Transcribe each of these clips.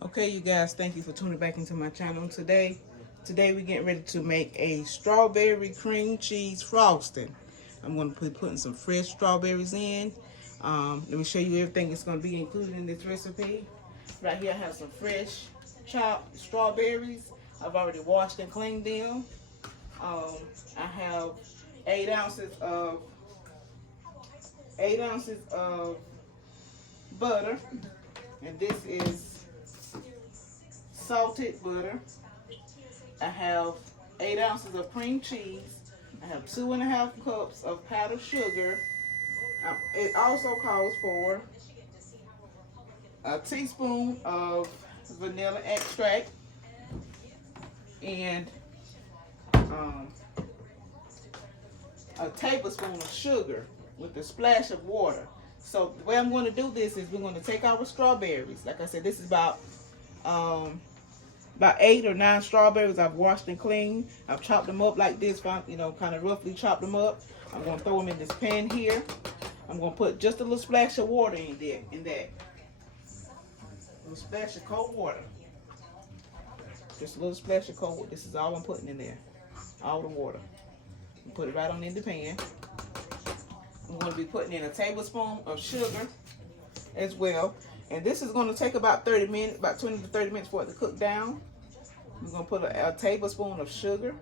Okay, you guys, thank you for tuning back into my channel today. Today we're getting ready to make a strawberry cream cheese frosting. I'm going to be putting some fresh strawberries in. Let me show you everything that's going to be included in this recipe. Right here I have some fresh chopped strawberries. I've already washed and cleaned them. I have 8 ounces of 8 ounces of butter, and this is salted butter. I have 8 ounces of cream cheese. I have 2.5 cups of powdered sugar. It also calls for a teaspoon of vanilla extract and a tablespoon of sugar with a splash of water. So the way I'm going to do this is we're going to take our strawberries. Like I said, this is about 8 or 9 strawberries I've washed and cleaned. I've chopped them up like this, kind of roughly chopped them up. I'm going to throw them in this pan here. I'm going to put just a little splash of water in there, a little splash of cold water. Just a little splash of cold water. This is all I'm putting in there, all the water. Put it right on in the pan. I'm going to be putting in a tablespoon of sugar as well. And this is going to take about 30 minutes, about 20 to 30 minutes for it to cook down. We're going to put a tablespoon of sugar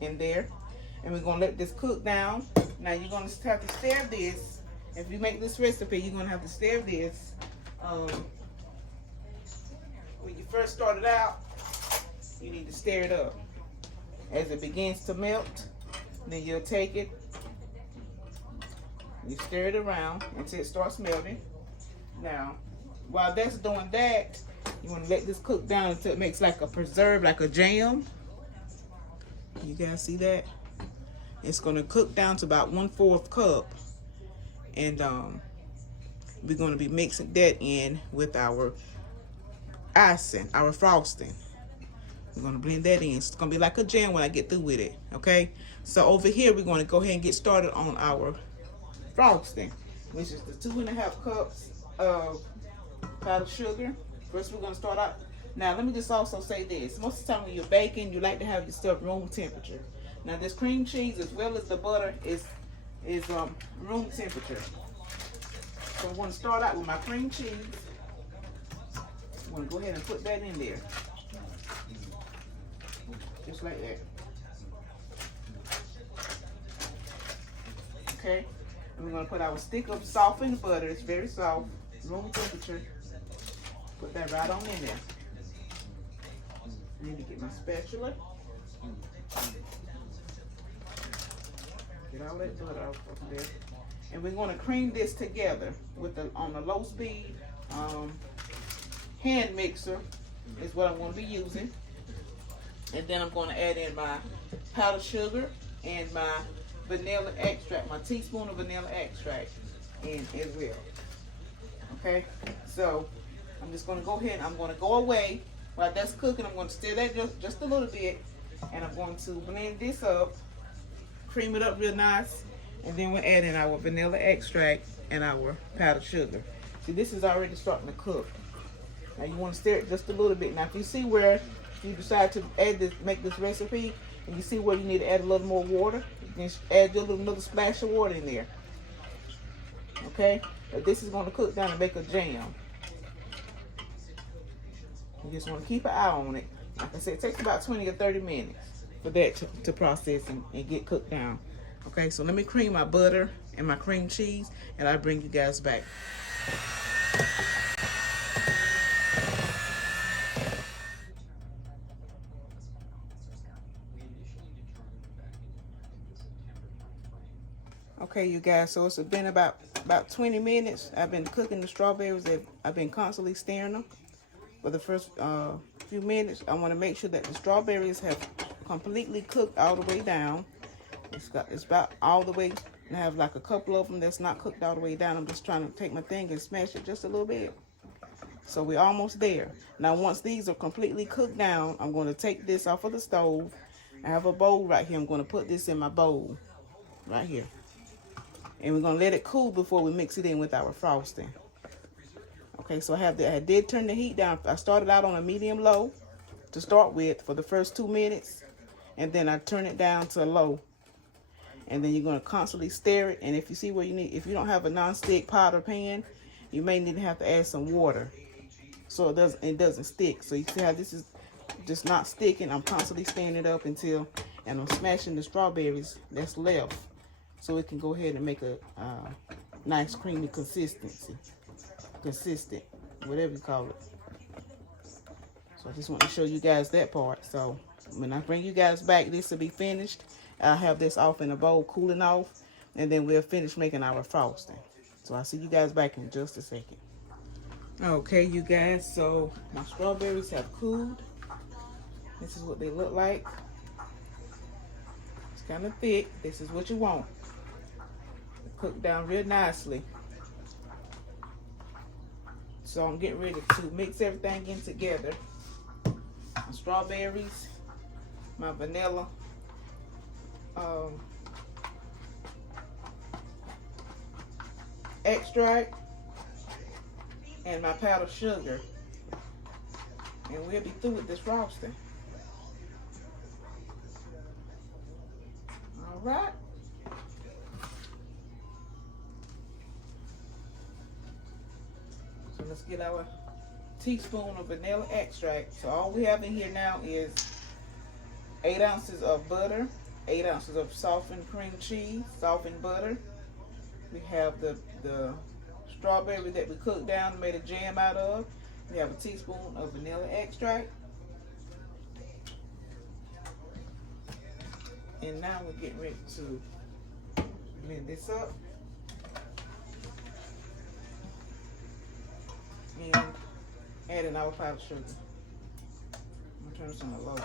in there. And we're going to let this cook down. Now you're going to have to stir this. If you make this recipe, you're going to have to stir this. When you first start it out, you need to stir it up. As it begins to melt, then you'll take it, you stir it around until it starts melting. Now, while that's doing that, you want to let this cook down until it makes like a preserve, like a jam. You guys see that? It's going to cook down to about 1/4 cup. And we're going to be mixing that in with our icing, our frosting. We're going to blend that in. It's going to be like a jam when I get through with it, okay? So over here, we're going to go ahead and get started on our frosting, which is the 2.5 cups of powdered sugar. First, we're going to start out. Now, let me just also say this. Most of the time when you're baking, you like to have your stuff room temperature. Now, this cream cheese, as well as the butter, is room temperature. So I'm going to start out with my cream cheese. I'm going to go ahead and put that in there. Just like that. Okay. And we're going to put our stick of softened butter. It's very soft. Room temperature. Put that right on in there. I need to get my spatula. Get all that butter off of there. And we're going to cream this together with on the low speed hand mixer is what I'm going to be using. And then I'm going to add in my powdered sugar and my vanilla extract, my teaspoon of vanilla extract in as well. Okay, so I'm just going to go ahead and I'm going to go away while that's cooking. I'm going to stir that just a little bit, and I'm going to blend this up, cream it up real nice, and then we'll add in our vanilla extract and our powdered sugar. See, this is already starting to cook. Now you want to stir it just a little bit. Now if you see where you decide to add this, make this recipe, and you see where you need to add a little more water, you can add your another splash of water in there. Okay? But this is going to cook down and make a jam. You just want to keep an eye on it. Like I said, it takes about 20 or 30 minutes for that to process and get cooked down. Okay, so let me cream my butter and my cream cheese, and I'll bring you guys back. Okay, you guys, so it's been about 20 minutes. I've been cooking the strawberries. I've been constantly stirring them. For the first few minutes, I want to make sure that the strawberries have completely cooked all the way down. It's about all the way. I have like a couple of them that's not cooked all the way down. I'm just trying to take my thing and smash it just a little bit. So we're almost there. Now, once these are completely cooked down, I'm going to take this off of the stove. I have a bowl right here. I'm going to put this in my bowl right here. And we're going to let it cool before we mix it in with our frosting. Okay, so I did turn the heat down. I started out on a medium low to start with for the first 2 minutes, and then I turn it down to low. And then you're going to constantly stir it. And if you see where if you don't have a non-stick pot or pan, you may need to have to add some water so it doesn't stick. So you see how this is just not sticking. I'm constantly stirring it up and I'm smashing the strawberries that's left so it can go ahead and make a nice creamy consistent, whatever you call it. So I just want to show you guys that part. So when I bring you guys back, this will be finished. I'll have this off in a bowl, cooling off, and then we'll finish making our frosting. So I'll see you guys back in just a second. Okay, you guys, so my strawberries have cooled. This is what they look like. It's kind of thick. This is what you want. Cook down real nicely. So I'm getting ready to mix everything in together. My strawberries, my vanilla, extract, and my powdered sugar, and we'll be through with this frosting. All right. So let's get our teaspoon of vanilla extract. So all we have in here now is 8 ounces of butter, 8 ounces of softened cream cheese, softened butter. We have the strawberry that we cooked down and made a jam out of. We have a teaspoon of vanilla extract. And now we're getting ready to blend this up. And adding our powdered sugar. I'm gonna turn this on the low.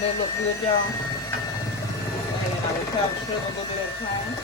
That look good, y'all. And I will powder sugar a little bit at a time.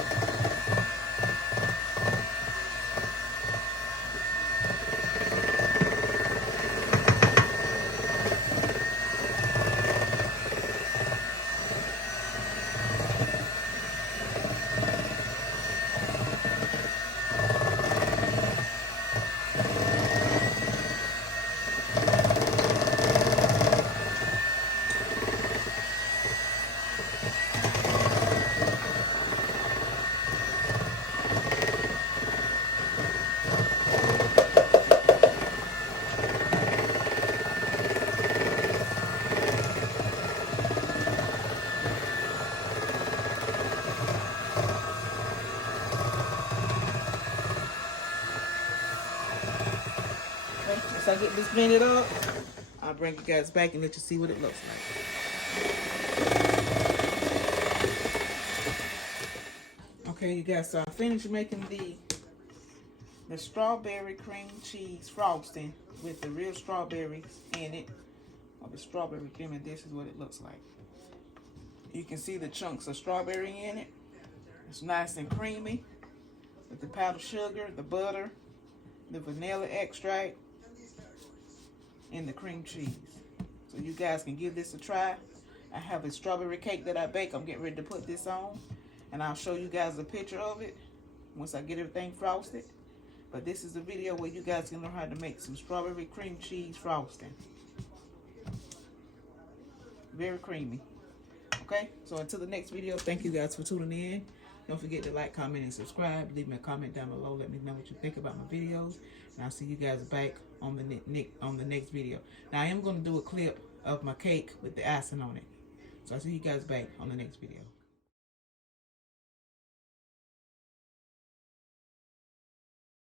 Once I get this blended up, I'll bring you guys back and let you see what it looks like. Okay, you guys, so I finished making the strawberry cream cheese frosting with the real strawberries in it, or the strawberry cream, and this is what it looks like. You can see the chunks of strawberry in it. It's nice and creamy with the powdered sugar, the butter, the vanilla extract, and the cream cheese. So you guys can give this a try. I have a strawberry cake that I bake. I'm getting ready to put this on, and I'll show you guys a picture of it once I get everything frosted. But this is a video where you guys can learn how to make some strawberry cream cheese frosting. Very creamy. Okay, so until the next video, thank you guys for tuning in. Don't forget to like, comment, and subscribe. Leave me a comment down below. Let me know what you think about my videos. And I'll see you guys back on the next video. Now, I am going to do a clip of my cake with the icing on it. So I'll see you guys back on the next video.